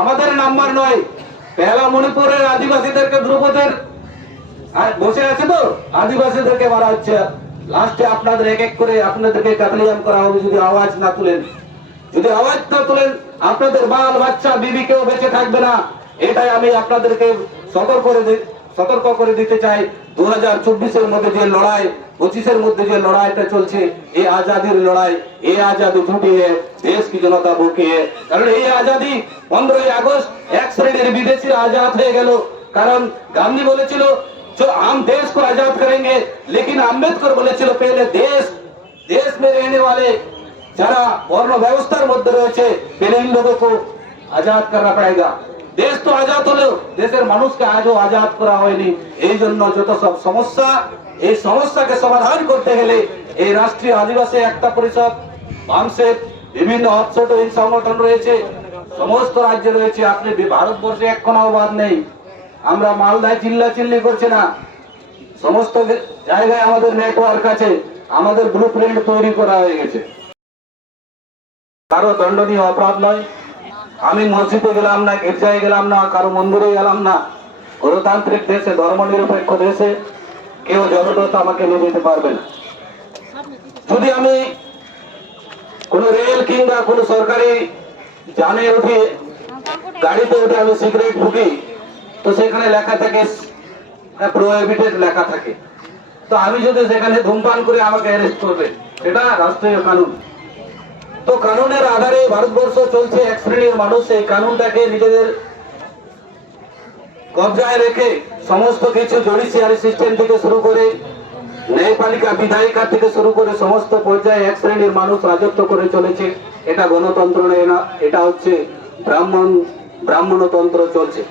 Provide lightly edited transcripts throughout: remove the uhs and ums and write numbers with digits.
আমাদের নাম্বার নয়, পেলা মণিপুরের আদিবাসীদেরকে দ্রৌপদের বসে আছে তো আদিবাসীদেরকে মারা হচ্ছে। লাস্টে আপনাদের এক এক করে আপনাদেরকে কাতলিয়াম করা হবে যদি আওয়াজ না তুলেন। যদি আওয়াজ না তুলেন আপনাদের বাল বাচ্চা বিবি কেউ বেঁচে থাকবে না। এটাই আমি আপনাদেরকে সতর্ক করে দিতে চাই। 2024-এর মধ্যে যে লড়াই, 25-এর মধ্যে যে লড়াইটা চলছে, এই আজাদির লড়াই, এই আজাদি झूठी है, देश की जनता भूखी है। কারণ এই আজাদি 15ই আগস্ট এক শ্রেণীর বিদেশিরা আজাদ হয়ে গেল। কারণ গান্ধী বলেছিল जो हम देश को आजाद करेंगे, लेकिन अम्बेडकर बोलेছিল पहले देश में रहने वाले যারা বর্ণ ব্যবস্থার মধ্যে রয়েছে पहले इन लोगों को आजाद करना पड़ेगा। দেশ তো আজাদ হলো, দেশের মানুষকে আজও আজাদ করা হয়নি। এই জন্য যত সব সমস্যা, এই সমস্যাকে সমাধান করতে গেলে এই রাষ্ট্রীয় আদিবাসী একতা পরিষদ, বামসেট, বিভিন্ন অফসেট সংগঠন রয়েছে, সমস্ত রাজ্যে রয়েছে। আপনি ভারতবর্ষে এক কোনাও বাদ নেই। আমরা মালদায় চিল্লাচিল্লি করছি না, সমস্ত জায়গায় আমাদের নেটওয়ার্ক আছে, আমাদের ব্লুপ্রিন্ট তৈরি করা হয়ে গেছে। কারো দণ্ডনীয় অপরাধ নয়। আমি মসজিদে গেলাম না, গির্জায় গেলাম না, কারো মন্দিরে গেলাম না। গণতান্ত্রিক দেশে, ধর্মনিরপেক্ষ দেশে কেউ জবরদস্ত আমাকে নিয়ে যেতে পারবে না। যদি আমি কোন রেল কিংবা কোন সরকারি যানে উঠে, গাড়িতে উঠে আমি সিগারেট ফুকি, তো সেখানে লেখা থাকে প্রোহিবিটেড লেখা থাকে। তো আমি যদি সেখানে ধূমপান করে আমাকে অ্যারেস্ট করবে, এটা রাষ্ট্রীয় কানুন। তো কানুনের আধারে ভারতবর্ষ চলছে। এক শ্রেণীর মানুষ এই কানুনটাকে নিজেদের কবজায় রেখে সমস্ত কিছু জুডিশিয়ারি সিস্টেম থেকে শুরু করে ন্যায়পালিকা বিধায়িকা থেকে শুরু করে সমস্ত পর্যায়ে এক শ্রেণীর মানুষ রাজত্ব করে চলেছে। এটা গণতন্ত্র নয় না, এটা হচ্ছে ব্রাহ্মণতন্ত্র চলছে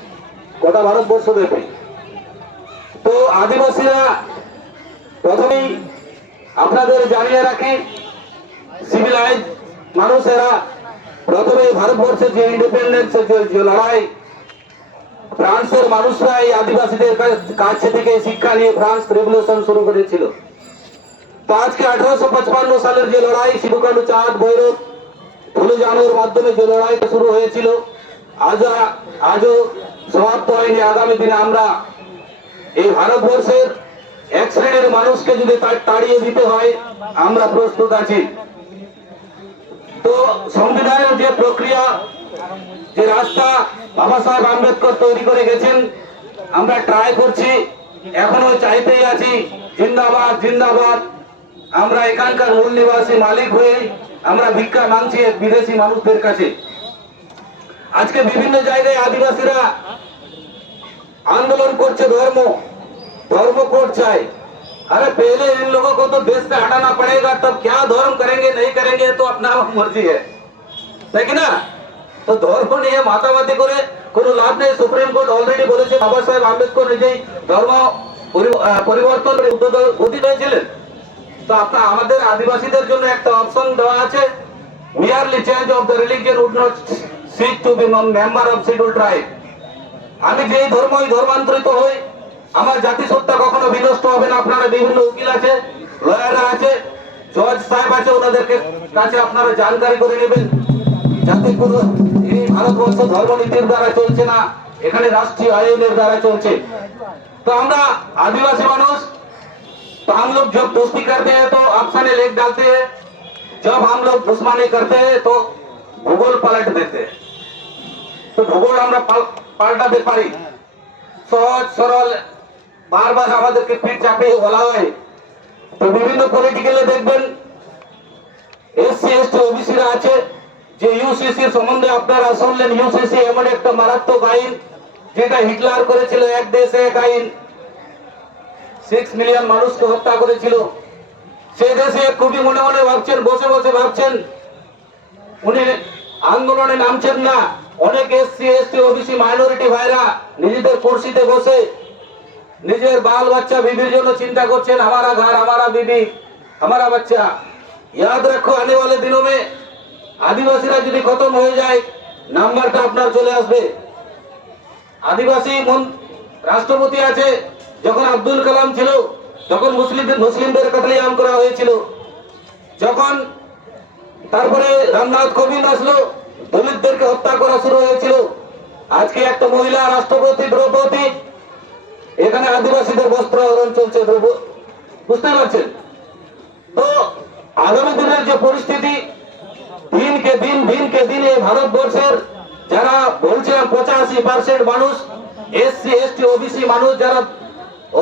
গোটা ভারতবর্ষ ব্যাপী। তো আদিবাসীরা প্রথমেই আপনাদের জানিয়ে রাখি, সিভিলাইজ মানুষেরা প্রথমে ভারতবর্ষের যে ইন্ডিপেন্ডেন্সের যে লড়াই, ফ্রান্সের মানুষরা এই আদিবাসীদের কাছে থেকে শিক্ষা নিয়ে ফ্রান্স রেভলিউশন শুরু করেছিল। তো আজকে 1855 সালের যে লড়াই, শিবকানু চাঁদ ভৈরব ফুলে জানোর মাধ্যমে যে লড়াইটা শুরু হয়েছিল, আজও সমাপ্ত হয়নি। আগামী দিনে আমরা এই ভারতবর্ষের এক শ্রেণীর মানুষকে যদি তাড়িয়ে দিতে হয়, আমরা প্রস্তুত আছি। তো সংবিধানের যে প্রক্রিয়া, যে রাস্তা বাবা সাহেব আম্বেদকর তৈরি করে গেছেন, আমরা ট্রাই করছি, এখনো চাইতেই আছি। জিন্দাবাদ জিন্দাবাদ। আমরা এখানকার মূল নিবাসী মালিক হয়ে আমরা ভিক্ষা মাংছি বিদেশি মানুষদের কাছে। আজকে বিভিন্ন জায়গায় আদিবাসীরা आंदोलन करছে धर्म कोड चाहे। अरे पहले इन लोगों को तो देश से हटाना पड़ेगा, तब क्या धर्म करेंगे नहीं करेंगे तो अपना मर्जी है, लेकिन ना तो धर्म নিয়ে মাতামাতি করে কোনো লাভ নেই। সুপ্রিম কোর্ট অলরেডি বলেছে, বাবা সাহেব আম্বেদকর নিজেই ধর্ম পরিবর্তনের উদ্যোগী হয়েছিলেন। তো আপনার আমাদের আদিবাসীদের জন্য একটা অপশন দেওয়া আছে, merely change of the religion would not seek to be member of scheduled tribe। আমি যেই ধর্মই ধর্মান্তরিত হই, আমার জাতিসত্তা কখনো বিনষ্ট হবে না। আপনারা বিভিন্ন উকিল আছে, লয়াররা আছে, জজ সাহেব আছে, ওনাদের কাছে আপনারা জানকারি করে নেবেন, যাতে কোনো এই ভারতবর্ষ ধর্মনীতির দ্বারা চলছে না, এখানে রাষ্ট্রীয় আইনের দ্বারা চলছে। তো আমরা आदिवासी মানুষ, तो हम लोग जब दोस्ती करते हैं तो अफसाने लेख डालते हैं, जब हम लोग दुश्मनी करते हैं तो भूगोल पलट देते हैं। तो भूगोल আমরা পাল্টাতে পারি, সহজ সরল। বারবার আমাদেরকে পিঠ চাপিয়ে বলা হয়। তো বিভিন্ন পলিটিক্যালে দেখবেন এসসি এসটি ওবিসিরা আছে, যে ইউসিসি সম্বন্ধে আপনারা শুনলেন। ইউসিসি এমন একটা মারাত্মক আইন, যেটা হিটলার করেছিল, এক দেশ এক আইন, 6 মিলিয়ন মানুষকে হত্যা করেছিল। সেই দেশে এক কোটি মনে মনে ভাবছেন, বসে বসে ভাবছেন, উনি আন্দোলনে নামছেন না। অনেক এসসি এসটি ওবিসি মাইনরিটি ভাইরা নিজেদের কুর্সিতে বসে নিজের বাল বাচ্চা বিবির জন্য চিন্তা করছেন, हमारा घर हमारा बीबी हमारा बच्चा। याद रखो, आने वाले दिनों में आदिवासीরা যদি খতম হয়ে যায়, নাম্বারটা আপনার চলে আসবে। আদিবাসী রাষ্ট্রপতি আছে, যখন আব্দুল কালাম ছিল তখন মুসলিমদের কাতলিয়াম করা হয়েছিল। যখন তারপরে রামনাথ কোবিন্দ আসলো, দলিতদেরকে হত্যা করা শুরু হয়েছিল। আজকে একটা মহিলা রাষ্ট্রপতি দ্রৌপদী, এখানে আদিবাসীদের বস্ত্র হরণ চলছে, বুঝতে পারছেন? তো আগামী দিনের যে পরিস্থিতি, দিনকে দিন এই ভারতবর্ষের যারা বলছিলাম 85% মানুষ এসসি এসটি ওবিসি মানুষ, যারা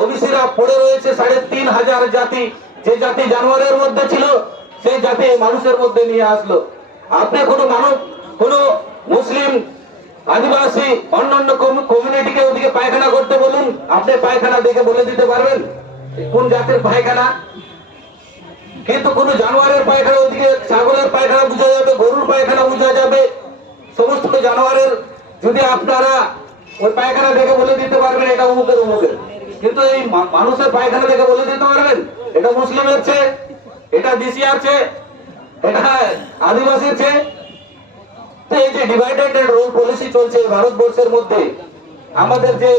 ওবিসিরা পড়ে রয়েছে 3,500 জাতি, যে জাতি জানোয়ারের মধ্যে ছিল সেই জাতি মানুষের মধ্যে নিয়ে আসলো। আপনি কোনো মুসলিম, আদিবাসী, অন্যান্য কমিউনিটিকে ওদিকে পায়খানা করতে বলুন, আপনি পায়খানা দেখে বলে দিতে পারবেন কোন জাতের পায়খানা? কিন্তু কোন জানোয়ারের পায়খানা, ওদিকে ছাগলের পায়খানা বোঝা যাবে, গরুর পায়খানা বোঝা যাবে, সমস্ত জানোয়ারের যদি আপনারা ওই পায়খানা দেখে বলে দিতে পারবেন এটা অমুকের। কিন্তু এই মানুষের পায়খানা দেখে বলে দিতে পারবেন এটা মুসলিমের চেয়ে, এটা বিসিআর চেয়ে, এটা আদিবাসীর চেয়ে। তো এই যে ডিভাইডেড রোল পলিসি চলছে ভারতবর্ষের মধ্যে, আমাদের যে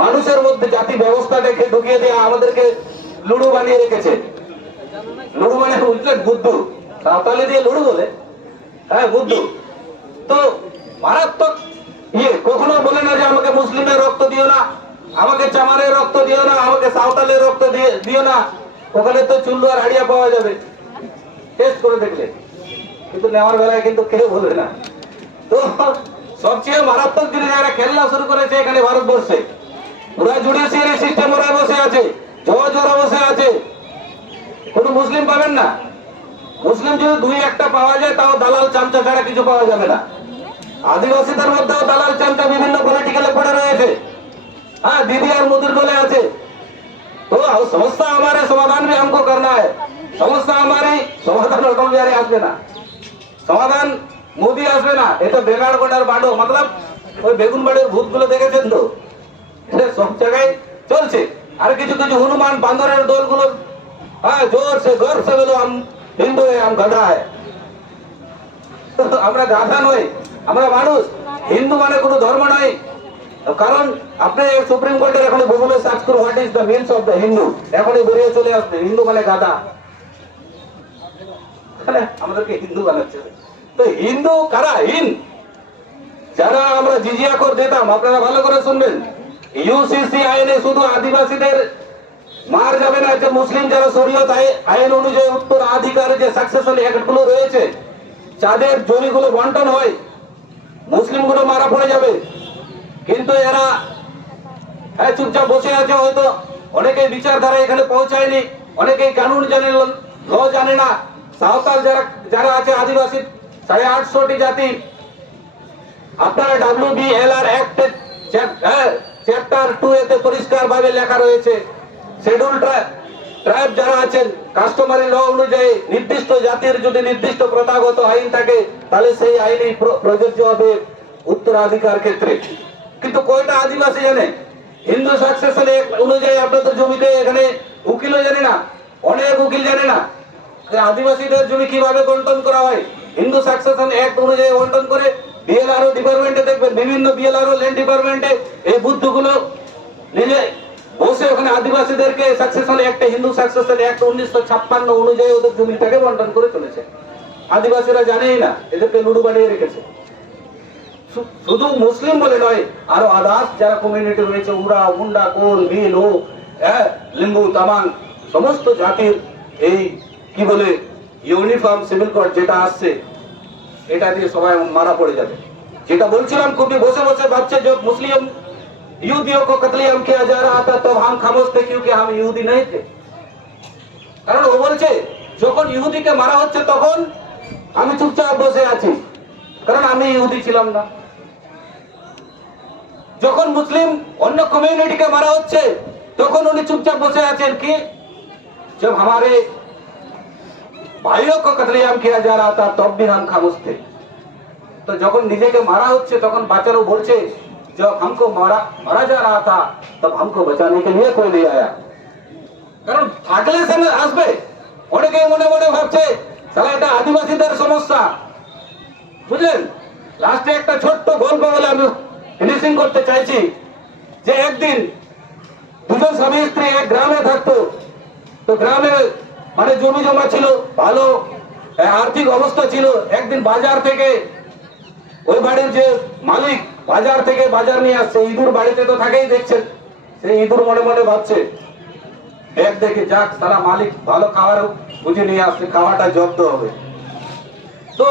মানুষের মধ্যে জাতি ব্যবস্থাটাকে ঢুকিয়ে দিয়ে আমাদেরকে লুডু বানিয়ে রেখেছে। লুডু মানে বুঝলেন, বুদ্ধু, সাঁওতালি দিয়ে লুডু বলে, হ্যাঁ বুদ্ধু। তো মারাত্মক কখনো বলে না যে আমাকে মুসলিমের রক্ত দিও না, আমাকে চামারের রক্ত দিও না, আমাকে সাঁওতালের রক্ত দিও না। ওখানে তো চুল্লু আর হাড়িয়া পাওয়া যাবে টেস্ট করে দেখলে, কিন্তু নেওয়ার বেলায় কিন্তু কেউ বলবে না। তো সবচেয়ে মারাত্মক জিনিস যারা খেলনা শুরু করেছে এখানে ভারতবর্ষে, ওরা জুডিশিয়ারি সিস্টেম ওরা বসে আছে, জজ ওরা বসে আছে, কোন মুসলিম পাবেন না। মুসলিম যদি 2-1টা পাওয়া যায় তাও দালাল চামচা ছাড়া কিছু পাওয়া যাবে না। আদিবাসীদের মধ্যেও দালাল চামচা বিভিন্ন পলিটিক্যালে পড়ে রয়েছে, हाँ दीदी और मुदिर बोले आते। तो समस्या हमारे समाधान भी हमको करना है, समस्या हमारी समाधान अटल बिहारी আসবে না, সমাধান মোদি আসবে না। এটা বেগাড় গোটার বাড়ো, मतलब ওই বেগুন বাড়ির ভূতগুলো দেখেছেন তো, সব জায়গায় চলছে। আর কিছু কিছু হনুমান বান্দরের দলগুলো হ্যাঁ জোর সে গর্ব সে বলো हम হিন্দু है, हम गधा है। আমরা গাধা নই, আমরা মানুষ। হিন্দু মানে কোনো ধর্ম নয়। কারণ আপনি সুপ্রিম কোর্টের এখন গুগলে সার্চ করুন what is the means of the Hindu, এখনই বেরিয়ে চলে আসবে হিন্দু মানে গাধা। আমাদেরকে হিন্দু বানাচ্ছে। তো হিন্দু কারা? যারা আমরা জিজিয়া কর দিতাম, আপনারা ভালো করে শুনবেন, ইউসিসি আইনে শুধু আদিবাসীদের মার যাবে না, যে মুসলিম যারা শরীয়ত আইন অনুযায়ী উত্তরাধিকারের যে সাকসেশন অ্যাক্ট গুলো রয়েছে, যাদের জমিগুলো বন্টন হয়, মুসলিমগুলো মারা পড়ে যাবে। কিন্তু এরা চুপচাপ বসে আছে, হয়তো অনেকেই বিচারধারা এখানে পৌঁছায়নি, অনেকেই কানুন জানে, ল জানে না। সাঁওতাল যারা আছে আদিবাসী 850টি জাতি, আপনারা WBLR অ্যাক্ট চ্যাপ্টার 2 এতে পরিষ্কার ভাবে লেখা রয়েছে, শিডিউল ট্রাইব যারা আছেন কাস্টমারি ল অনুযায়ী নির্দিষ্ট জাতির যদি নির্দিষ্ট প্রথাগত আইন থাকে তাহলে সেই আইনই প্রযোজ্য হবে উত্তরাধিকার ক্ষেত্রে। কিন্তু কয়টা আদিবাসী জানে? হিন্দু সাকসেশন অনুযায়ী আপনাদের জমিতে এখানে উকিলও জানে না, অনেক উকিল জানে না আদিবাসীদের জমি কিভাবে বন্টন করা হয়। হিন্দু সাকসেশন অ্যাক্ট অনুযায়ী বন্টন করে বিএলআরও ডিপার্টমেন্টে দেখবেন, বিভিন্ন বিএলআরও ল্যান্ড ডিপার্টমেন্টে এই বুদ্ধগুলো নিজে বসে ওখানে আদিবাসীদেরকে সাকসেশন অ্যাক্টে, হিন্দু সাকসেশন অ্যাক্ট 1956 অনুযায়ী ওদের জমিটাকে বন্টন করে চলেছে। আদিবাসীরা জানেই না, এদেরকে লুডু বানিয়ে রেখেছে। শুধু মুসলিম বলে নয়, আরো আদার্স যারা কমিউনিটি রয়েছে, উড়া মুন্ডা কোল মিল ও লিম্বু তামাং সমস্ত জাতির এই কি বলে ইউনিফর্ম সিভিল কোড যেটা আসছে, এটা দিয়ে সবাই মারা পড়ে যাবে। যেটা বলছিলাম, খুবই বসে বসে ভাবছে যে মুসলিম ইহুদিयों को कत्लेआम किया जा रहा था तो हम खामोश थे क्योंकि हम ইহুদি नहीं थे। কারণ ও বলছে যখন ইহুদিকে মারা হচ্ছে তখন আমি চুপচাপ বসে আছি, কারণ আমি ইহুদি ছিলাম না। যখন মুসলিম অন্য কমিউনিটিকে মারা হচ্ছে তখন উনি চুপচাপ বসে আছেন কি, जब हमारे भाइयों को कत्लेआम किया जा रहा था तब भी हम खामोश थे। तो যখন নিজেকে মারা হচ্ছে তখন বাচ্চারা বলছে जब हमको मारा जा रहा था तब हमको बचाने के लिए कोई नहीं आया। কারণ থাকলে সে আসবে। অনেকে মনে মনে ভাবছে সালা এটা আদিবাসীদের সমস্যা, বুঝলেন। লাস্টে একটা ছোট্ট গল্প বলে আমি ফিনিশিং করতে চাইছি, যে একদিন দুজন স্বামী স্ত্রী এক গ্রামে থাকতো। তো গ্রামে মানে জমি জমা ছিল, ভালো আর্থিক অবস্থা ছিল। একদিন বাজার থেকে ওই বাড়ির যে মালিক বাজার থেকে বাজার নিয়ে আসছে, ইঁদুর বাড়িতে তো থাকেই দেখছেন, সেই ইঁদুর মনে মনে ভাবছে ব্যাগ দেখে যাক সারা মালিক ভালো খাবার বুঝে নিয়ে আসছে, খাওয়াটা জব্দ হবে। তো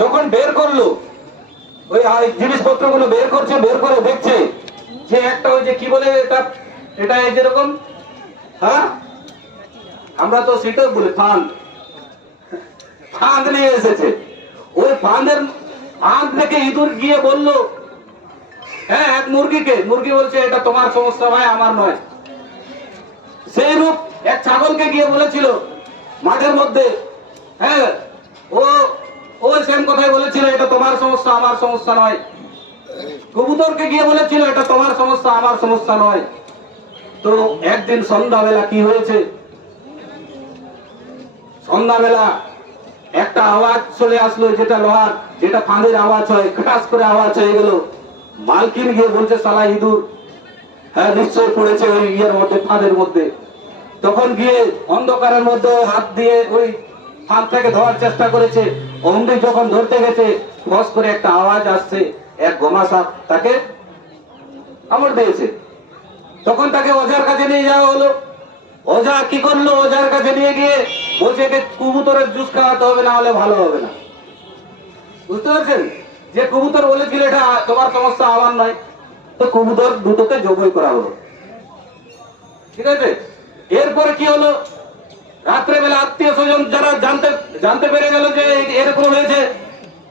যখন বের করলো ওই জিনিসপত্রগুলো বের করছে, বের করে দেখছে যে একটা ওই যে কি বলে এটা, এটা এই যেরকম, হ্যাঁ আমরা তো সেটাও বলি ফাঁদ, ফাঁদ নিয়ে এসেছে। ওই ফাঁদ দেখে ইঁদুর গিয়ে বলল, হ্যাঁ এক মুরগিকে, মুরগি বলছে এটা তোমার সমস্যা ভাই, আমার নয়। সেই রূপ এক ছাগলকে গিয়ে বলেছিল মাঠের মধ্যে, হ্যাঁ ও সেম কথাই বলেছিল এটা তোমার সমস্যা আমার সমস্যা নয়। কবুতরকে গিয়ে বলেছিল এটা তোমার সমস্যা আমার সমস্যা নয়। তো একদিন সন্ধ্যাবেলা কি হয়েছে, সন্ধ্যাবেলা একটা আওয়াজ চলে আসলো, যেটা লোহার, যেটা ফাঁদের আওয়াজ হয়, ক্রাস করে আওয়াজ হয়ে গেল। মালকিন গিয়ে বলছে শালা ইঁদুর, হ্যাঁ নিশ্চয় পড়েছে ওই ইয়ের মধ্যে, ফাঁদের মধ্যে। তখন গিয়ে অন্ধকারের মধ্যে হাত দিয়ে ওই ফাঁদ থেকে ধরার চেষ্টা করেছে। অমনি যখন ধরতে গেছে ফস করে একটা আওয়াজ আসছে, এক গোমা সাপ তাকে কামড় দিয়েছে। তখন তাকে ওঝার কাছে নিয়ে যাওয়া হলো। ওঝা কি করলো, ওঝার কাছে নিয়ে গিয়ে বলছে যে কবুতরের জুস খাওয়াতে হবে, না হলে ভালো হবে না। বুঝতে পারছেন, যে কবুতর বলেছিল এটা তোমার সমস্যা আমার নয়, তো কবুতর দুটোকে জবাই করা হলো। ঠিক আছে, এরপরে কি হলো, রাত্রেবেলা আত্মীয় স্বজন যারা জানতে পেরে গেল যে এরকম হয়েছে,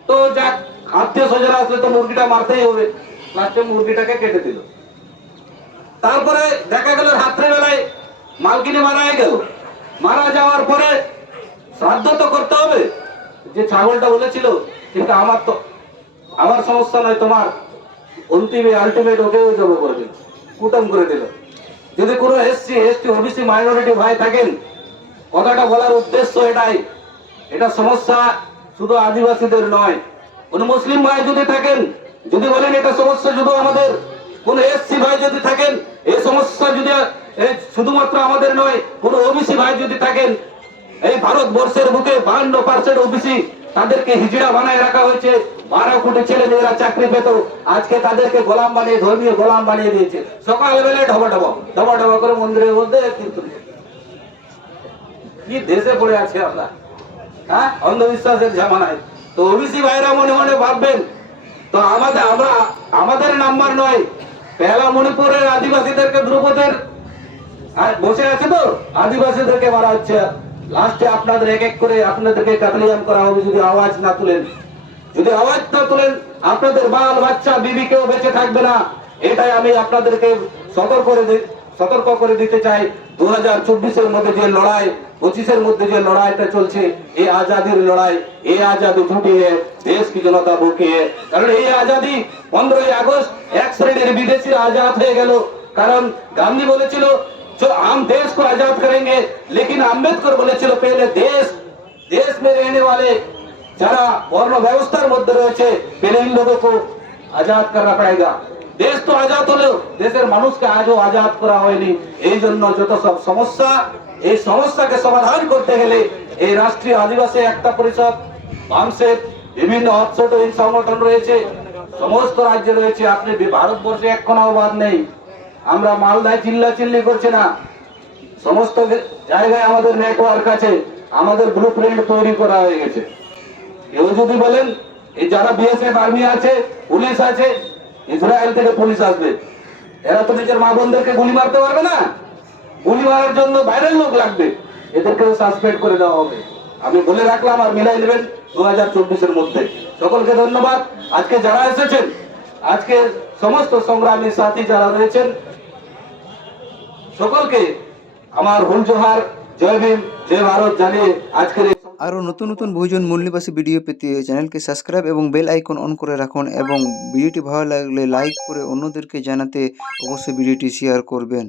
তো যাক আত্মীয় স্বজন আসলে তো মুরগিটা মারতেই হবে, লাস্টে মুরগিটাকে কেটে দিল। তারপরে দেখা গেল রাত্রেবেলায় মালকিনে মারা গেল। মারা যাওয়ার পরে শ্রাদ্ধ তো করতে হবে, যে ছাগলটা বলেছিল কিন্তু আমার সমস্যা নয় তোমার, অন্তিমে আলটিমেট ওকেও জব করে দিল, কুটম করে দিল। যদি কোনো এসসি এসটি ওবিসি মাইনরিটি ভাই থাকেন, কথাটা বলার উদ্দেশ্য এটাই, এটা সমস্যা শুধু আদিবাসীদের নয়। কোন মুসলিম ভাই যদি থাকেন, যদি বলেন এটা সমস্যা শুধু আমাদের, কোন এসসি ভাই যদি থাকেন এই সমস্যা যদি শুধুমাত্র আমাদের নয়, কোন ওবিসি ভাই যদি থাকেন, এই ভারতবর্ষের বুকে 52% ওবিসি, তাদেরকে হিজড়া বানায় রাখা হয়েছে। 12 কোটি ছেলে মেয়েরা চাকরি পেত, আজকে তাদেরকে গোলাম বানিয়ে, ধর্মীয় গোলাম বানিয়ে দিয়েছে। সকালবেলায় ঢবা ঢবা করে মন্দিরের মধ্যে কিন্তু কি দেশে পড়ে আছে আমরা, হ্যাঁ অন্ধবিশ্বাসের জামানায়। তো ওবিসি ভাইরা মনে মনে ভাববেন, তো আমাদের নাম্বার নয়, পেলা মণিপুরের আদিবাসীদেরকে দ্রুপদের বসে আছে, তো আদিবাসীদেরকে মারা হচ্ছে। লাস্টে আপনাদের এক এক করে আপনাদেরকে কাতলিয়াম করা হবে যদি আওয়াজ না তুলেন। যদি আওয়াজ না তুলেন, আপনাদের বাল বাচ্চা বিবি কেউ বেঁচে থাকবে না। এটাই আমি আপনাদেরকে সতর্ক করে দিতে চাই। 2024-এর মধ্যে যে লড়াই, 25-এর মধ্যে যে লড়াইটা চলছে, এই আজাদির লড়াই, এই আজাদি ঝুটি দেশ কি জনতা বুকি। কারণ এই আজাদি 15ই আগস্ট এক শ্রেণীর বিদেশি আজাদ হয়ে গেল। কারণ গান্ধী বলেছিল जो हम देश को आजाद करेंगे, लेकिन अम्बेडकर বলেছিল पहले देश में रहने वाले যারা বর্ণ ব্যবস্থার মধ্যে রয়েছে, पहले इन लोगों को आजाद करना पड़ेगा। দেশ তো আজাদ হলো, দেশের মানুষকে আজও আজাদ করা হয়নি। এই জন্য যত সব সমস্যা, এই সমস্যাকে সমাধান করতে গেলে এই রাষ্ট্রীয় আদিবাসী একতা পরিষদ, বামসেট, বিভিন্ন অফসেট সংগঠন রয়েছে, সমস্ত রাজ্যে রয়েছে। আপনি ভারতবর্ষে এক কোনাও বাদ নেই। আমরা মালদায় চিল্লাচিল্লি করছি না, সমস্ত জায়গায় আমাদের নেটওয়ার্ক আছে, আমাদের ব্লুপ্রিন্ট তৈরি করা হয়ে গেছে। কেউ যদি বলেন এই যারা বিএসএফ আর্মি আছে, পুলিশ আছে, ইসরায়েল থেকে পুলিশ আসবে, এরা তো নিজের মা বোনদেরকে গুলি মারতে পারবে না, গুলি মারার জন্য বাইরের লোক লাগবে, এদেরকেও সাসপেন্ড করে দেওয়া হবে। আমি বলে রাখলাম, আর মিলাই নেবেন 2024-এর মধ্যে। সকলকে ধন্যবাদ। আজকে যারা এসেছেন, আজকে সমস্ত সংগ্রামী সাথী যারা রয়েছেন, সকলকে আমার হুল জোহার, জয় ভীম, জয় ভারত জানিয়ে আজকের আরও নতুন নতুন বহুজন মূল্যবাসী ভিডিও পেতে চ্যানেলকে সাবস্ক্রাইব এবং বেল আইকন অন করে রাখুন, এবং ভিডিওটি ভালো লাগলে লাইক করে অন্যদেরকে জানাতে অবশ্যই ভিডিওটি শেয়ার করবেন।